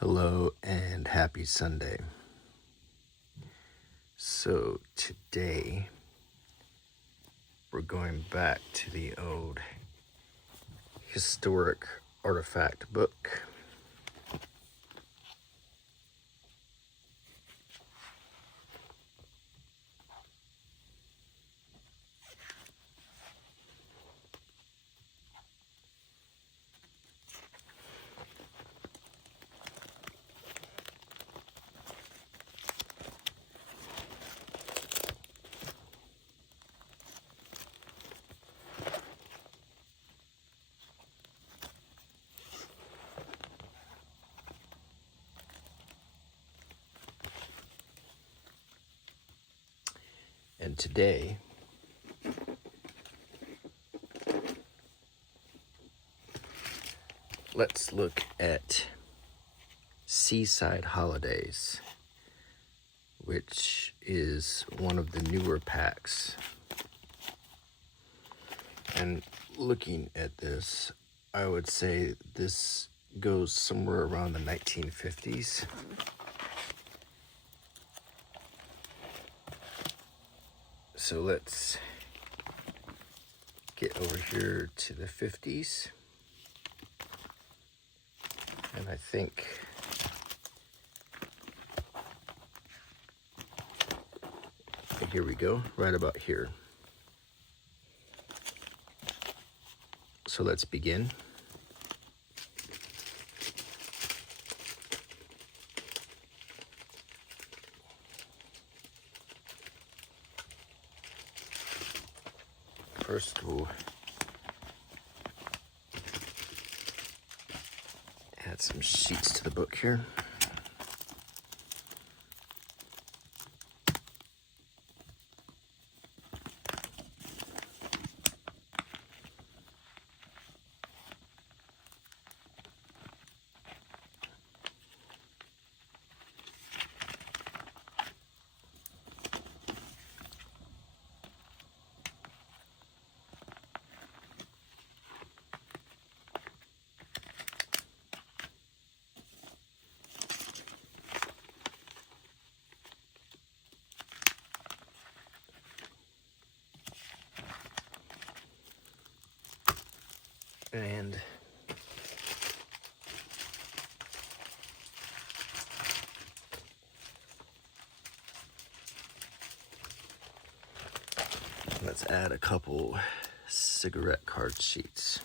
Hello and happy Sunday. So today we're going back to the old historic artifact book. And today let's look at Seaside Holidays, which is one of the newer packs. And looking at this, I would say this goes somewhere around the 1950s. So let's get over here to the 50s. And I think here we go, right about here. So let's begin. First, we'll add some sheets to the book here. And let's add a couple cigarette card sheets.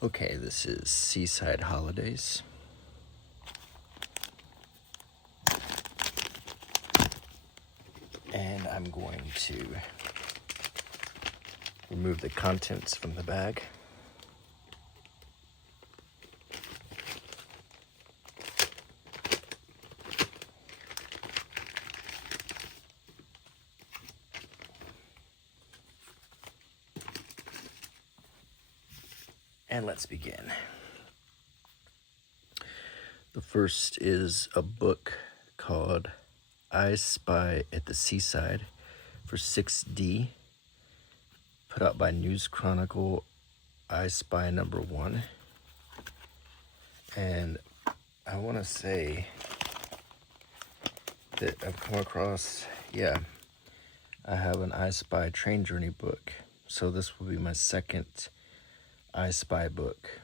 Okay, this is Seaside Holidays. And I'm going to remove the contents from the bag. And let's begin. The first is a book called I Spy at the Seaside for 6D, put out by News Chronicle, I Spy #1. And I want to say that I've come across, I have an I Spy train journey book. So this will be my second I Spy book.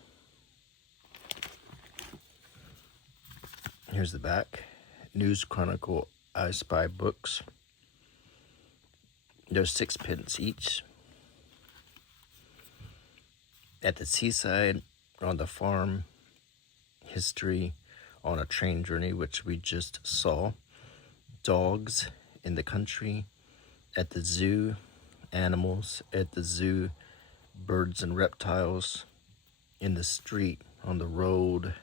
Here's the back. News Chronicle I Spy books. They're 6 pence each. At the seaside, on the farm, history, on a train journey, which we just saw, dogs in the country, at the zoo, animals at the zoo, birds and reptiles, in the street, on the road,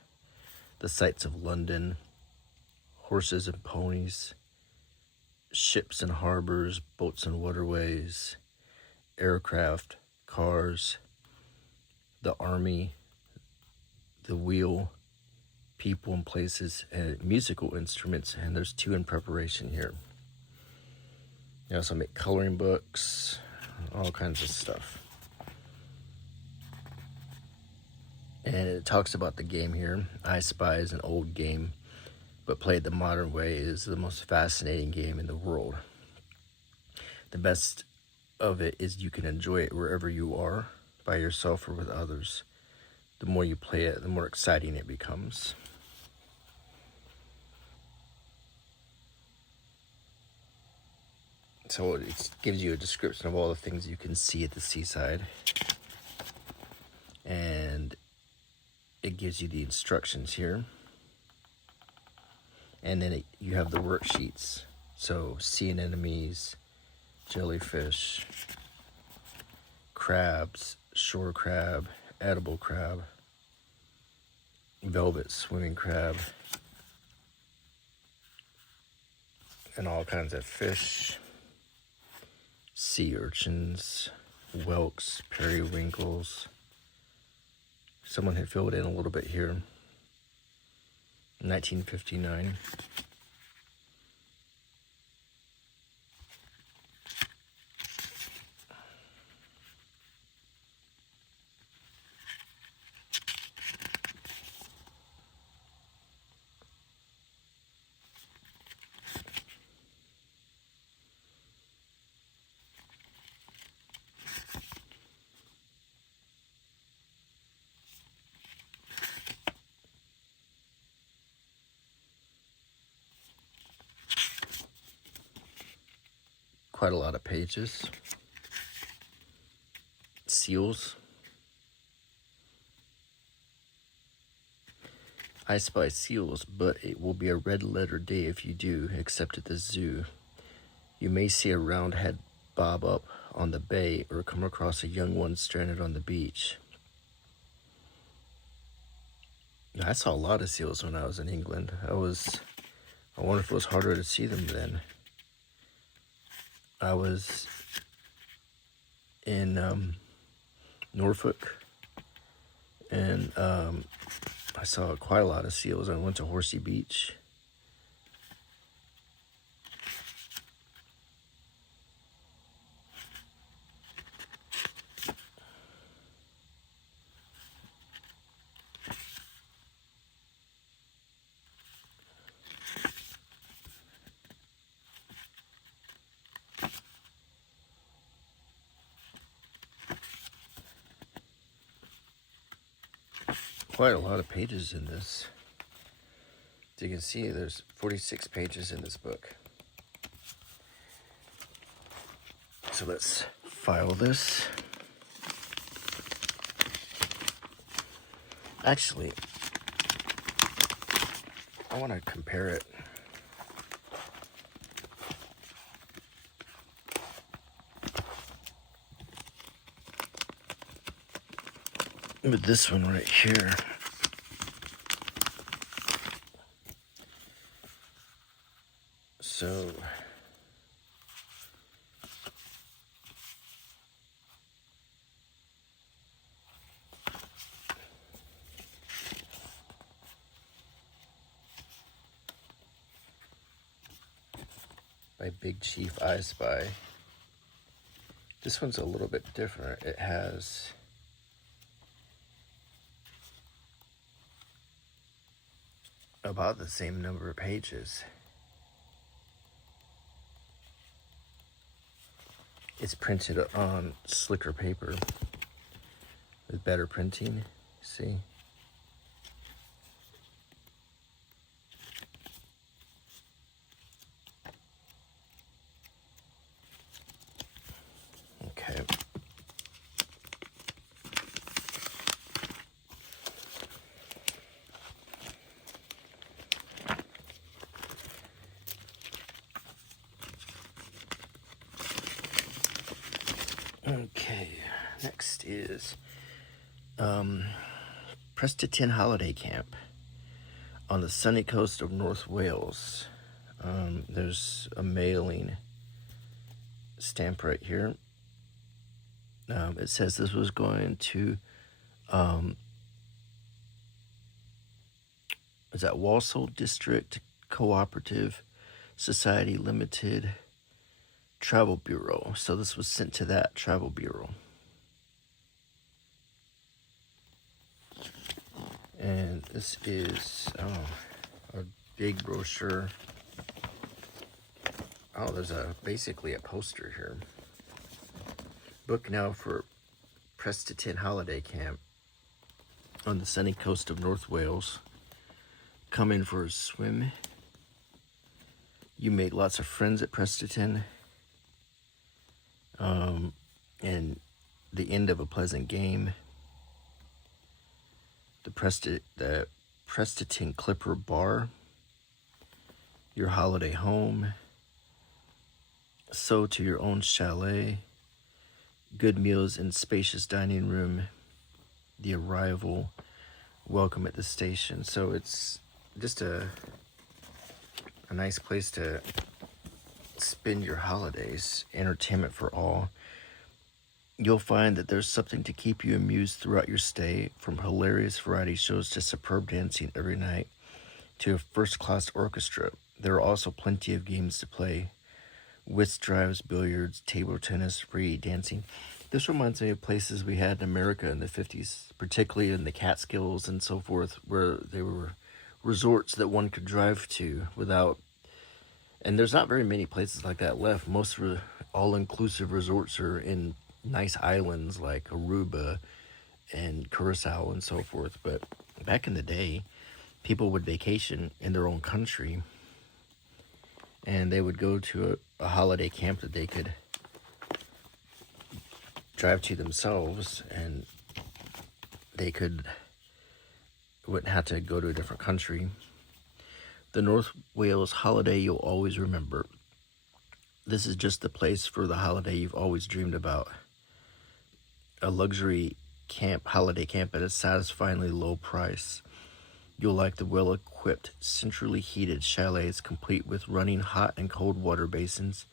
the sights of London, horses and ponies, ships and harbors, boats and waterways, aircraft, cars, the army, the wheel, people and places, and musical instruments, and there's 2 in preparation here. They also make coloring books, all kinds of stuff. And it talks about the game here. I Spy is an old game, but played the modern way is the most fascinating game in the world. The best of it is you can enjoy it wherever you are, by yourself or with others. The more you play it, the more exciting it becomes. So it gives you a description of all the things you can see at the seaside. And it gives you the instructions here. And then you have the worksheets. So sea anemones, jellyfish, crabs, shore crab, edible crab, velvet swimming crab, and all kinds of fish, sea urchins, whelks, periwinkles. Someone had filled in a little bit here. 1959. Quite a lot of pages. Seals. I spy seals, but it will be a red letter day if you do, except at the zoo. You may see a roundhead bob up on the bay or come across a young one stranded on the beach. I saw a lot of seals when I was in England. I wonder if it was harder to see them then. I was in Norfolk, and I saw quite a lot of seals. I went to Horsey Beach. Quite a lot of pages in this. As you can see, there's 46 pages in this book. So let's file this. Actually, I want to compare it. With this one right here. So by Big Chief I Spy. This one's a little bit different. It has about the same number of pages. It's printed on slicker paper with better printing, see? Okay, next is Prestatyn Holiday Camp on the sunny coast of North Wales. There's a mailing stamp right here. It says this was going to is that Walsall District Cooperative Society Limited Travel Bureau. So this was sent to that travel bureau. And this is a big brochure. Oh, there's basically a poster here. Book now for Prestatyn Holiday Camp on the sunny coast of North Wales. Come in for a swim. You make lots of friends at Prestatyn. And the end of a pleasant game. The Prestatyn Clipper Bar. Your holiday home. So to your own chalet. Good meals in spacious dining room. The arrival. Welcome at the station. So it's just a nice place to spend your holidays. Entertainment for all. You'll find that there's something to keep you amused throughout your stay, from hilarious variety shows to superb dancing every night to a first-class orchestra. There are also plenty of games to play. Whist drives, billiards, table tennis, free dancing. This reminds me of places we had in America in the 50s, particularly in the Catskills and so forth, where there were resorts that one could drive to without... And there's not very many places like that left. Most all-inclusive resorts are in nice islands like Aruba and Curacao and so forth. But back in the day, people would vacation in their own country, and they would go to a holiday camp that they could drive to themselves, and they wouldn't have to go to a different country. The North Wales holiday you'll always remember. This is just the place for the holiday you've always dreamed about. A luxury holiday camp at a satisfyingly low price. You'll like the well-equipped, centrally heated chalets complete with running hot and cold water basins.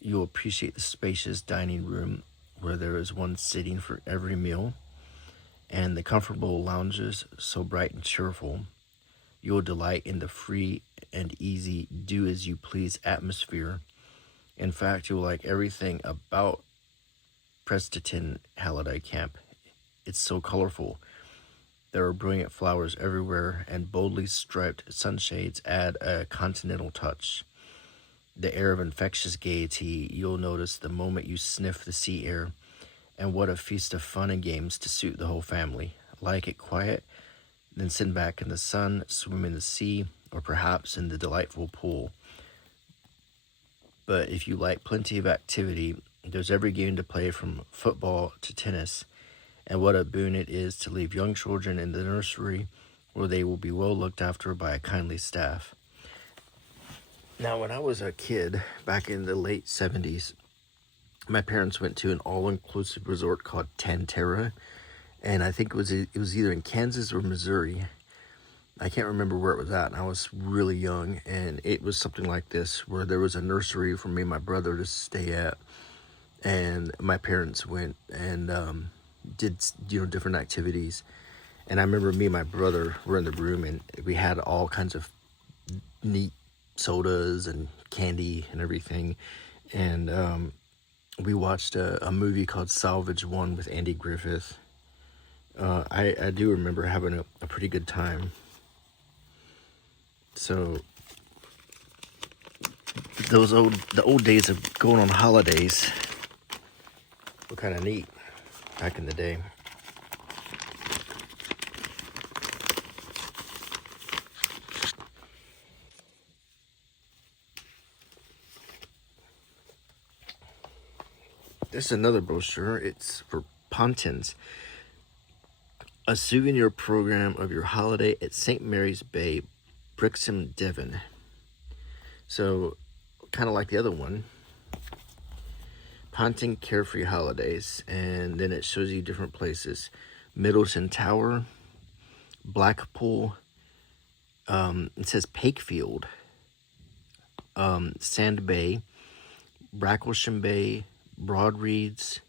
You'll appreciate the spacious dining room where there is one sitting for every meal, and the comfortable lounges so bright and cheerful. You'll delight in the free and easy do-as-you-please atmosphere. In fact, you'll like everything about Prestatyn Holiday Camp. It's so colorful. There are brilliant flowers everywhere, and boldly striped sunshades add a continental touch. The air of infectious gaiety you'll notice the moment you sniff the sea air, and what a feast of fun and games to suit the whole family. Like it quiet, then sit back in the sun, swim in the sea, or perhaps in the delightful pool. But if you like plenty of activity, there's every game to play from football to tennis. And what a boon it is to leave young children in the nursery where they will be well looked after by a kindly staff. Now, when I was a kid, back in the late 70s, my parents went to an all-inclusive resort called Tantera. And I think it was either in Kansas or Missouri. I can't remember where it was at, and I was really young. And it was something like this, where there was a nursery for me and my brother to stay at. And my parents went and did different activities. And I remember me and my brother were in the room, and we had all kinds of neat sodas and candy and everything. And we watched a movie called Salvage One with Andy Griffith. I do remember having a pretty good time. So the old days of going on holidays were kind of neat back in the day. This is another brochure. It's for Pontins. A souvenir program of your holiday at St. Mary's Bay, Brixham, Devon. So, kind of like the other one. Pontin Carefree Holidays, and then it shows you different places. Middleton Tower, Blackpool, it says Pakefield, Sand Bay, Bracklesham Bay, Broadreeds,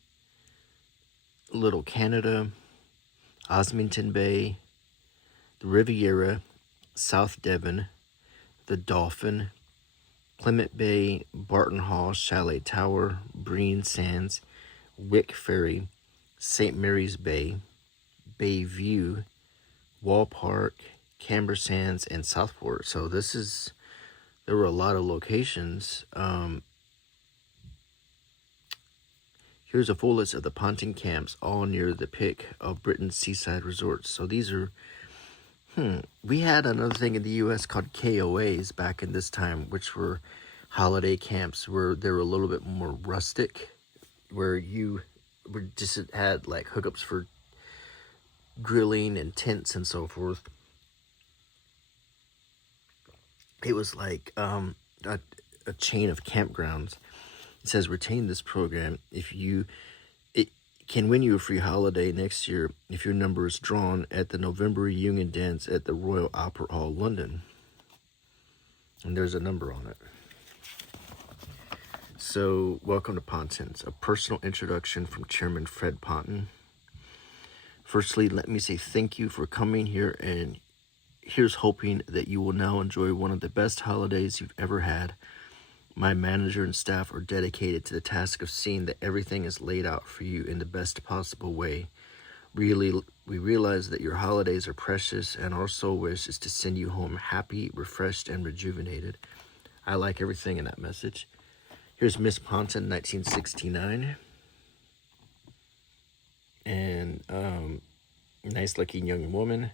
Little Canada, Osmington Bay, the Riviera, South Devon, the Dolphin, Clement Bay, Barton Hall, Chalet Tower, Breen Sands, Wick Ferry, St. Mary's Bay, Bayview, Wall Park, Camber Sands, and Southport. So there were a lot of locations. Here's a full list of the Pontin camps, all near the pick of Britain's seaside resorts. So these are, we had another thing in the U.S. called KOAs back in this time, which were holiday camps where they were a little bit more rustic, where you just had like hookups for grilling and tents and so forth. It was like a chain of campgrounds. It says retain this program if it can win you a free holiday next year if your number is drawn at the November reunion dance at the Royal Albert Hall, London. And there's a number on it. So, welcome to Pontins, a personal introduction from Chairman Fred Pontin. Firstly, let me say thank you for coming here, and here's hoping that you will now enjoy one of the best holidays you've ever had. My manager and staff are dedicated to the task of seeing that everything is laid out for you in the best possible way. We realize that your holidays are precious, and our sole wish is to send you home happy, refreshed, and rejuvenated. I like everything in that message. Here's Miss Pontin, 1969. And nice looking young woman.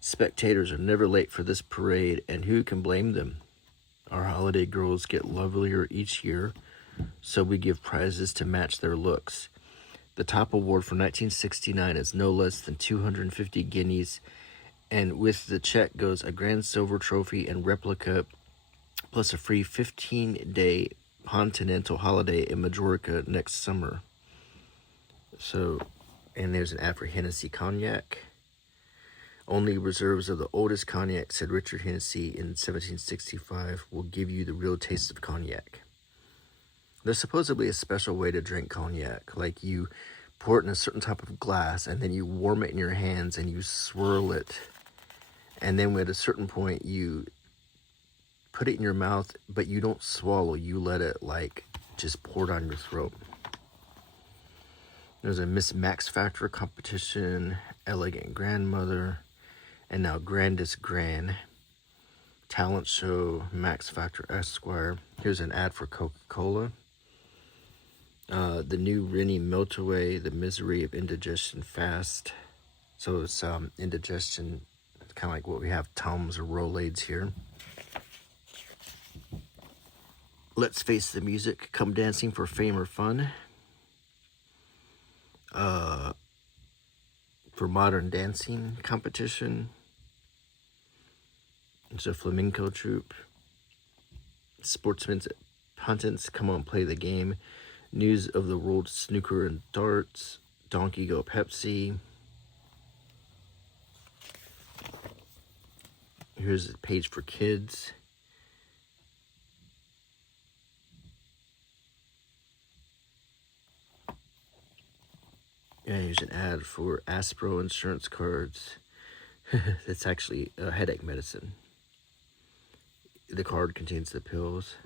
Spectators are never late for this parade, and who can blame them? Our holiday girls get lovelier each year, so we give prizes to match their looks. The top award for 1969 is no less than 250 guineas, and with the check goes a grand silver trophy and replica, plus a free 15-day continental holiday in Majorca next summer. So, and there's an ad for Hennessy Cognac. Only reserves of the oldest cognac, said Richard Hennessy in 1765, will give you the real taste of cognac. There's supposedly a special way to drink cognac, like you pour it in a certain type of glass, and then you warm it in your hands, and you swirl it, and then at a certain point, you put it in your mouth, but you don't swallow, you let it, like, just pour down your throat. There's a Miss Max Factor competition, Elegant Grandmother, and now Grandest Grand, talent show, Max Factor Esquire. Here's an ad for Coca-Cola. The new Rennie Meltaway, The Misery of Indigestion Fast. So it's indigestion, it's kind of like what we have Tums or Rolaids here. Let's Face the Music, Come Dancing for Fame or Fun. For modern dancing competition. It's a flamenco troupe. Sportsmen's Pontins, Come On Play the Game. News of the World Snooker and Darts. Donkey Go Pepsi. Here's a page for kids. Yeah, here's an ad for Aspro insurance cards. It's actually a headache medicine. The card contains the pills.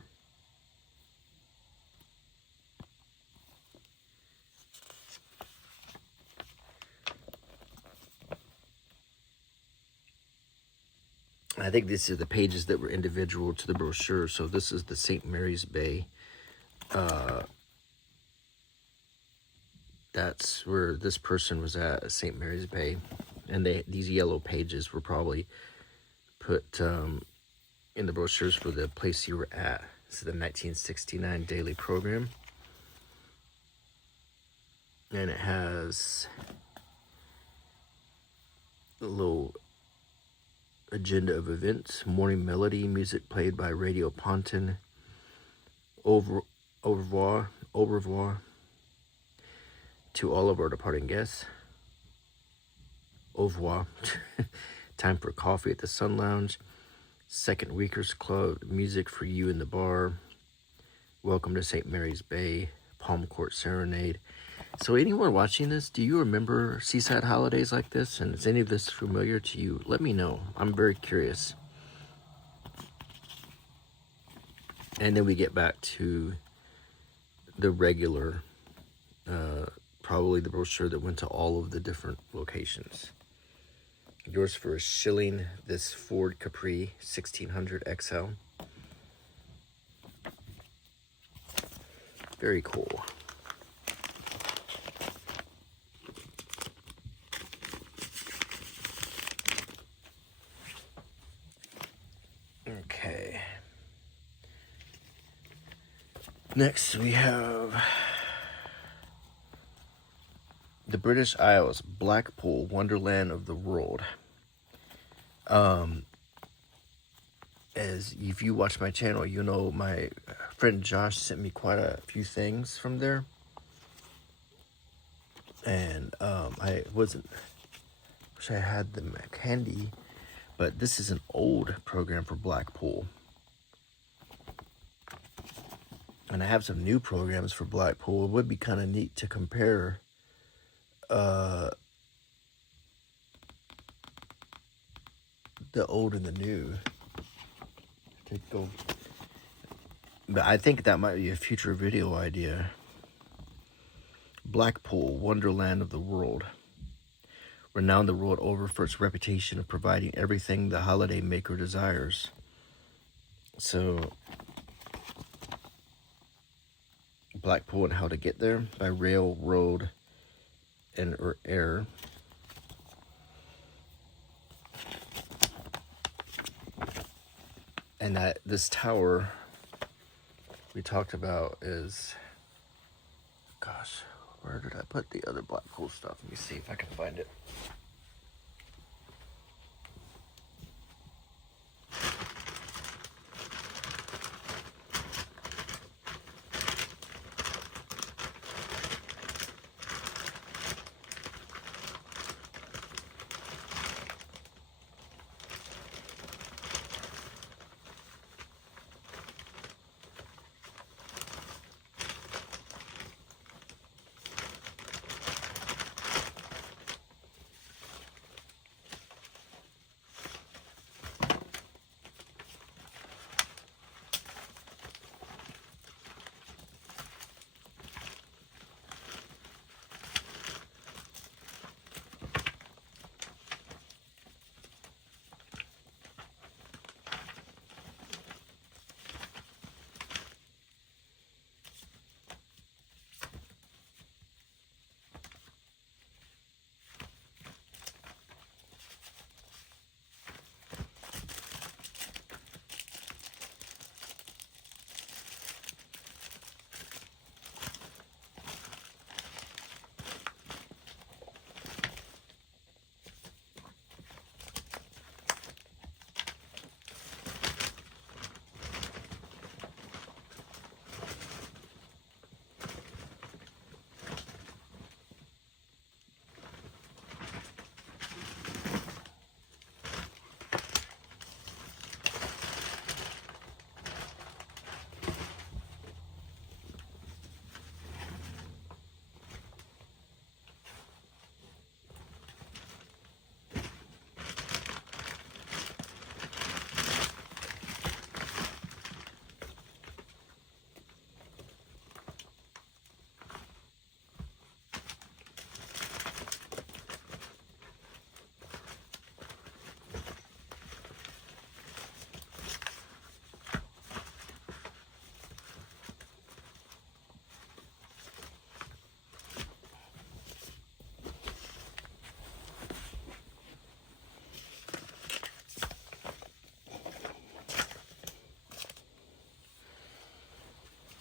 I think these are the pages that were individual to the brochure. So this is the St. Mary's Bay. That's where this person was at St. Mary's Bay. And these yellow pages were probably put in the brochures for the place you were at. This is the 1969 daily program. And it has a little agenda of events. Morning melody, music played by Radio Pontin. Au revoir. To all of our departing guests, au revoir. Time for coffee at the Sun Lounge. Second Weekers Club, music for you in the bar. Welcome to St. Mary's Bay, Palm Court Serenade. So anyone watching this, do you remember seaside holidays like this? And is any of this familiar to you? Let me know. I'm very curious. And then we get back to the regular, probably the brochure that went to all of the different locations. Yours for a shilling, this Ford Capri 1600 XL. Very cool. Okay. Next we have the British Isles, Blackpool, Wonderland of the World. As if you watch my channel, you know my friend Josh sent me quite a few things from there. And I wish I had them handy, but this is an old program for Blackpool. And I have some new programs for Blackpool. It would be kind of neat to compare the old and the new. But I think that might be a future video idea. Blackpool, Wonderland of the World. Renowned the world over for its reputation of providing everything the holiday maker desires. So, Blackpool and how to get there by rail, road, and/or air. And that this tower we talked about is, gosh, where did I put the other Blackpool stuff? Let me see if I can find it.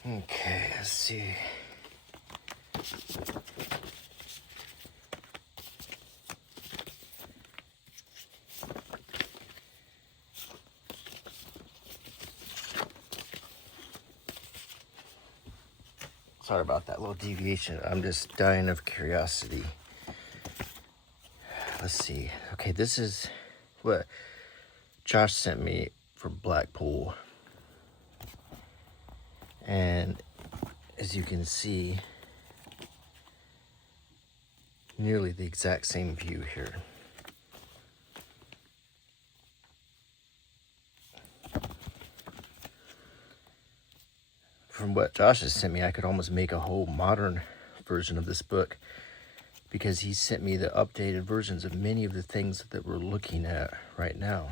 Okay, let's see. Sorry about that little deviation. I'm just dying of curiosity. Let's see. Okay, this is what Josh sent me from Blackpool. And as you can see, nearly the exact same view here. From what Josh has sent me, I could almost make a whole modern version of this book, because he sent me the updated versions of many of the things that we're looking at right now.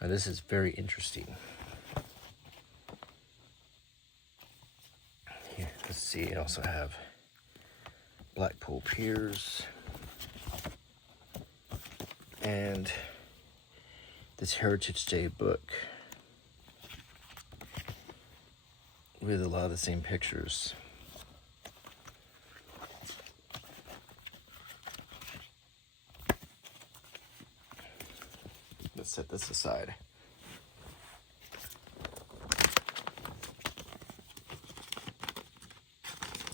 Now, this is very interesting. Here, let's see, I also have Blackpool Piers and this Heritage Day book with a lot of the same pictures. Let's set this aside.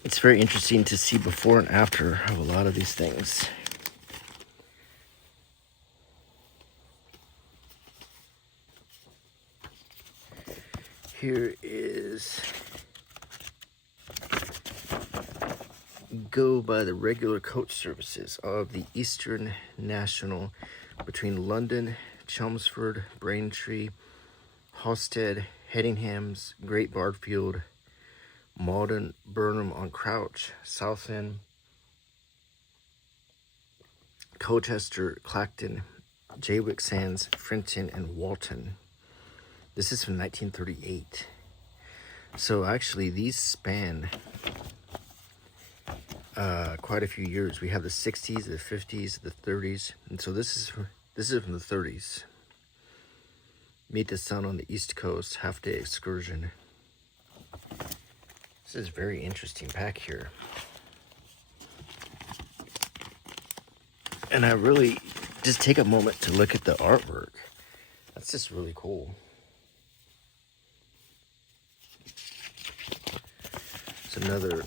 It's very interesting to see before and after of a lot of these things. Here is go by the regular coach services of the Eastern National between London, Chelmsford, Braintree, Halstead, Hedinghams, Great Bardfield, Malden, Burnham on Crouch, Southend, Colchester, Clacton, Jaywick Sands, Frenton, and Walton. This is from 1938. So actually these span quite a few years. We have the 60s, the 50s, the 30s, and so this is from the 30s. Meet the Sun on the East Coast, half-day excursion. This is a very interesting pack here. And I really just take a moment to look at the artwork. That's just really cool. It's another,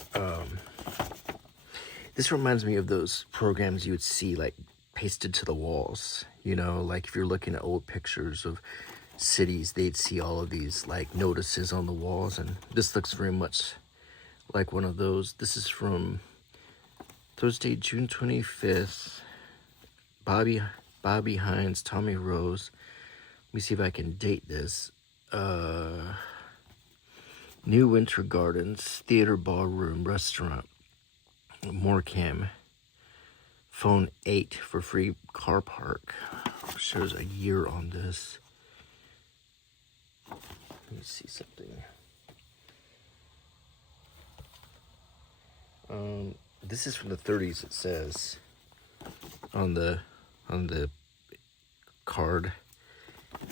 this reminds me of those programs you would see like pasted to the walls. You know, like if you're looking at old pictures of cities, they'd see all of these like notices on the walls. And this looks very much like one of those. This is from Thursday, June 25th. Bobby Hines, Tommy Rose. Let me see if I can date this. New Winter Gardens, Theater Ballroom, Restaurant, Morecambe. Phone 8 for free car park. Shows a year on this. Let me see something. This is from the 30s, it says on the card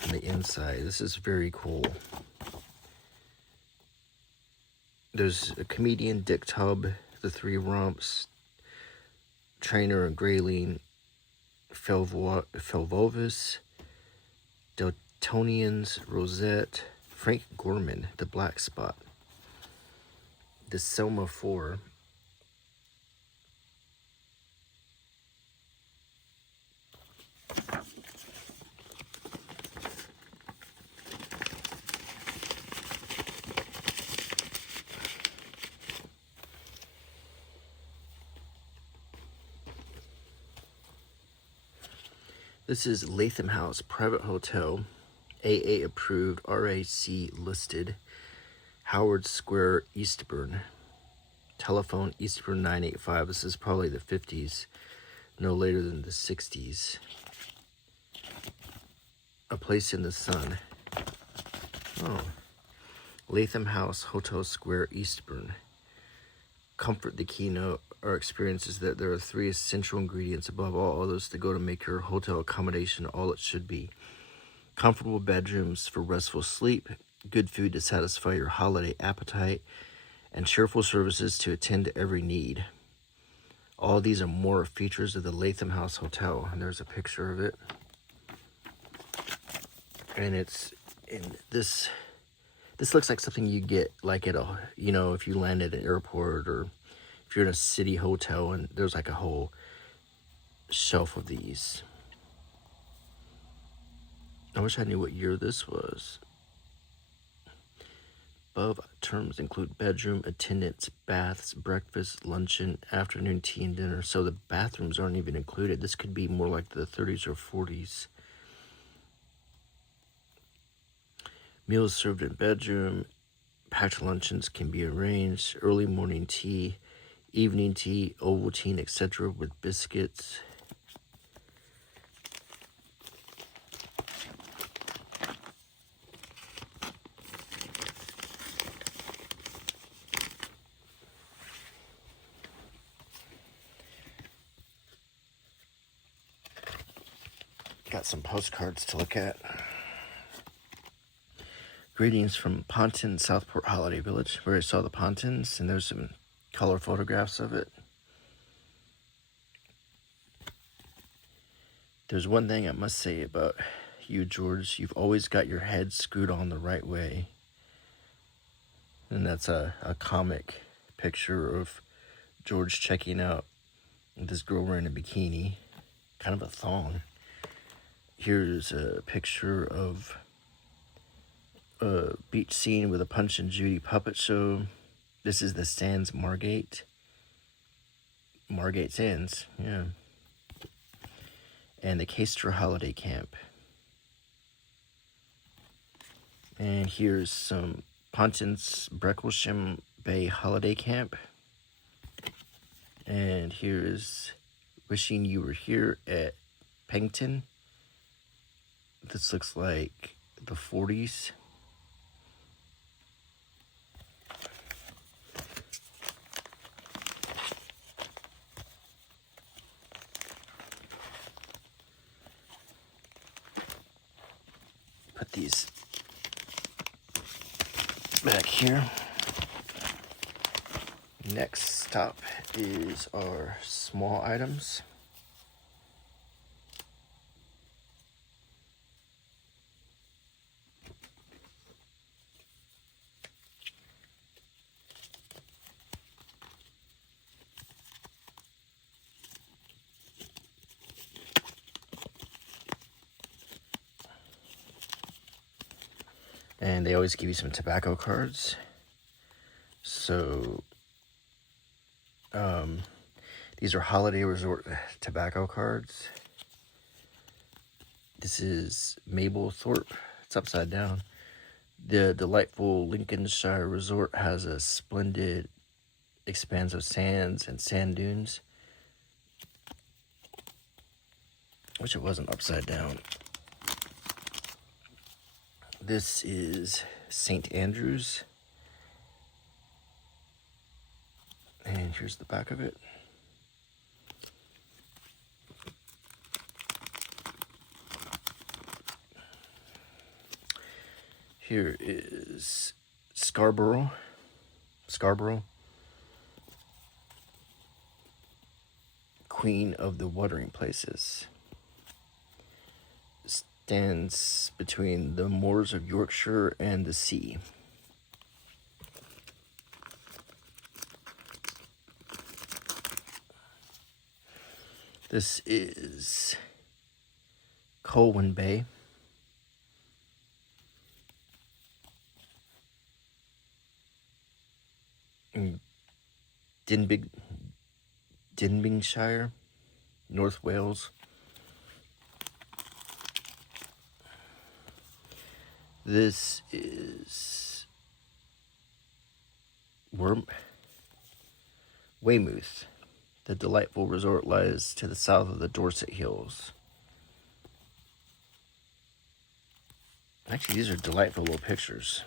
on the inside. This is very cool. There's a comedian, Dick Tubb, the Three Rumps, Trainer and Grayling, Felvovis, Deltonians, Rosette, Frank Gorman, The Black Spot, the Selma 4, this is Latham House, private hotel, AA approved, RAC listed, Howard Square, Eastbourne. Telephone, Eastbourne 985. This is probably the 50s, no later than the 60s. A Place in the Sun. Oh. Latham House, Hotel Square, Eastbourne. Comfort, the keynote. Our experience is that there are 3 essential ingredients above all others to go to make your hotel accommodation all it should be. Comfortable bedrooms for restful sleep, good food to satisfy your holiday appetite, and cheerful services to attend to every need. All these are more features of the Latham House Hotel, and there's a picture of it. And it's in this This looks like something you get like at a, you know, if you land at an airport or if you're in a city hotel and there's like a whole shelf of these. I wish I knew what year this was. Above terms include bedroom, attendance, baths, breakfast, luncheon, afternoon tea, and dinner. So the bathrooms aren't even included. This could be more like the 30s or 40s. Meals served in bedroom. Packed luncheons can be arranged. Early morning tea, evening tea, Ovaltine, etc. with biscuits. Got some postcards to look at. Greetings from Pontin, Southport Holiday Village, where I saw the Pontins, and there's some color photographs of it. There's one thing I must say about you, George. You've always got your head screwed on the right way. And that's a comic picture of George checking out this girl wearing a bikini, kind of a thong. Here's a picture of a beach scene with a Punch and Judy puppet show. This is the Sands Margate. Margate Sands, yeah. And the Caister Holiday Camp. And here's some Pontins Brecklesham Bay Holiday Camp. And here's Wishing You Were Here at Pontin. This looks like the 40s. Put these back here. Next stop is our small items. And they always give you some tobacco cards. So, these are holiday resort tobacco cards. This is Mablethorpe. It's upside down. The delightful Lincolnshire resort has a splendid expanse of sands and sand dunes. Wish it wasn't upside down. This is St. Andrews. And here's the back of it. Here is Scarborough. Queen of the watering places. Stands between the moors of Yorkshire and the sea. This is Colwyn Bay. Denbighshire, North Wales. This is Weymouth. The delightful resort lies to the south of the Dorset Hills. Actually, these are delightful little pictures.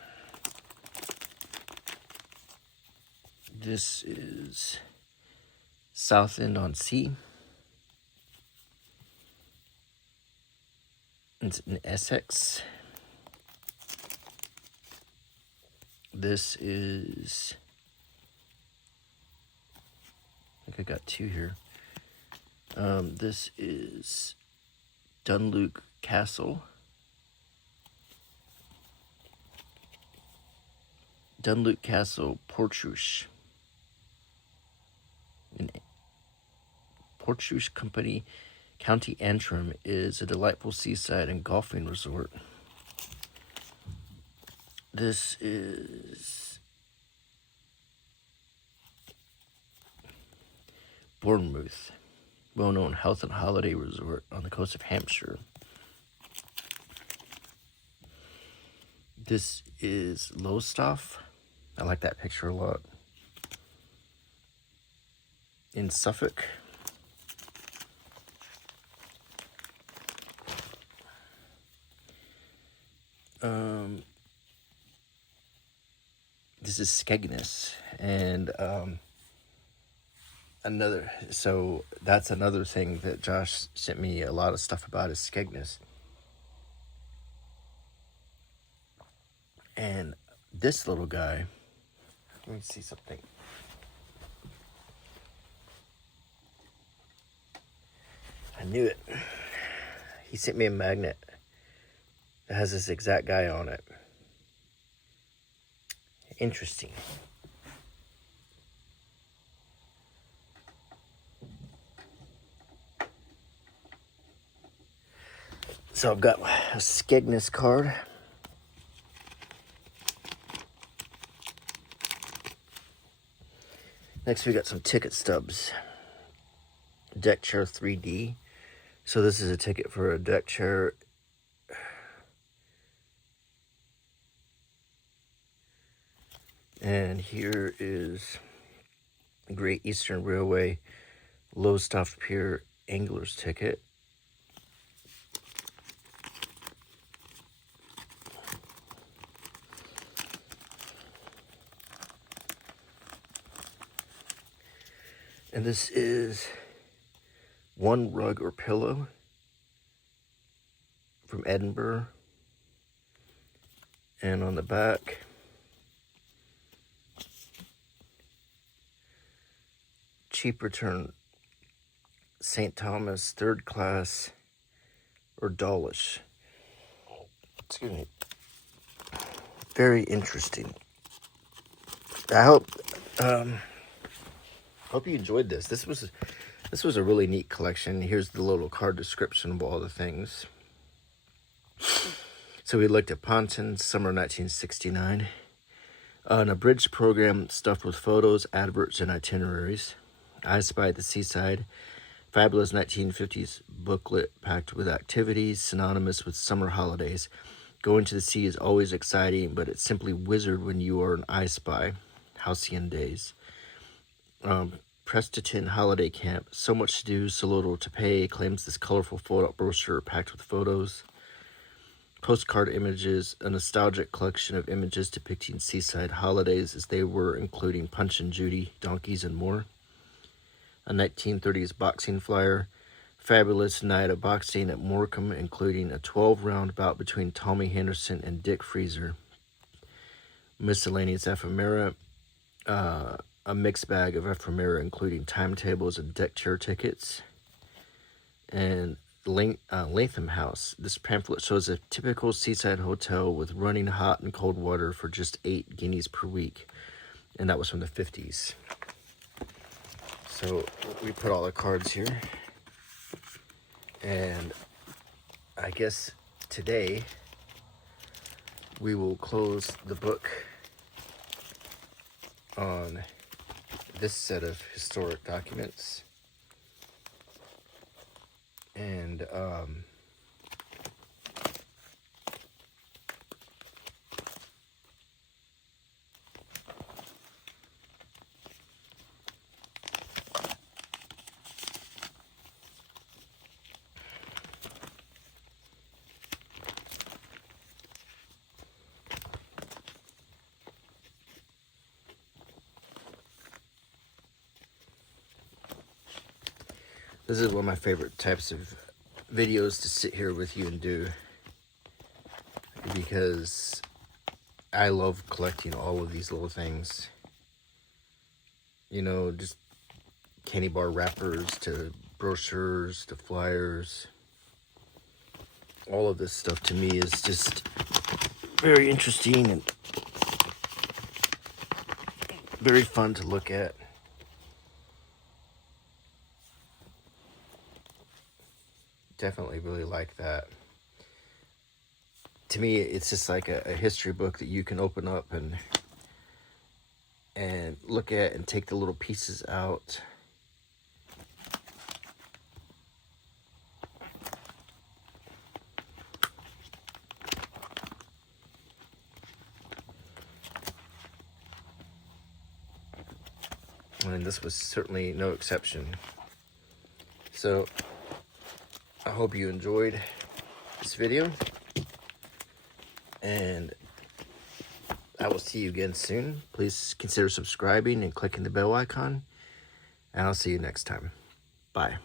This is Southend-on-Sea. It's in Essex. This is, I think I got two here. This is Dunluke Castle. Dunluke Castle, Portrush. In Portrush Company, County Antrim, is a delightful seaside and golfing resort. This is Bournemouth, well-known health and holiday resort on the coast of Hampshire. This is Lowestoft. I like that picture a lot. In Suffolk. This is Skegness, and that's another thing that Josh sent me a lot of stuff about is Skegness. And this little guy, let me see something. I knew it. He sent me a magnet that has this exact guy on it. Interesting. So I've got a Skegness card. Next we got some ticket stubs. Deck chair 3D. So this is a ticket for a deck chair. And here is Great Eastern Railway Lowestoft Pier Angler's ticket. And this is One Rug or Pillow from Edinburgh. And on the back, cheap return, St. Thomas, third class, or Dawlish. Excuse me. Very interesting. I hope you enjoyed this. This was a really neat collection. Here's the little card description of all the things. So we looked at Pontins, summer 1969. An abridged program stuffed with photos, adverts, and itineraries. I Spy at the Seaside, fabulous 1950s booklet packed with activities synonymous with summer holidays. Going to the sea is always exciting, but it's simply wizard when you are an I Spy. Halcyon days. Prestatyn Holiday Camp, so much to do, so little to pay, claims this colorful fold-out brochure packed with photos. Postcard images, a nostalgic collection of images depicting seaside holidays as they were, including Punch and Judy, donkeys, and more. A 1930s boxing flyer, fabulous night of boxing at Morecambe, including a 12-round bout between Tommy Henderson and Dick Freezer. Miscellaneous ephemera, a mixed bag of ephemera, including timetables and deck chair tickets. And Latham House. This pamphlet shows a typical seaside hotel with running hot and cold water for just 8 guineas per week. And that was from the 50s. So we put all the cards here. And I guess today we will close the book on this set of historic documents. And this is one of my favorite types of videos to sit here with you and do, because I love collecting all of these little things. You know, just candy bar wrappers to brochures to flyers. All of this stuff to me is just very interesting, and very fun to look at. Definitely really like that. To me, it's just like a history book that you can open up and look at and take the little pieces out. And this was certainly no exception. So I hope you enjoyed this video, and I will see you again soon. Please consider subscribing and clicking the bell icon, and I'll see you next time. Bye.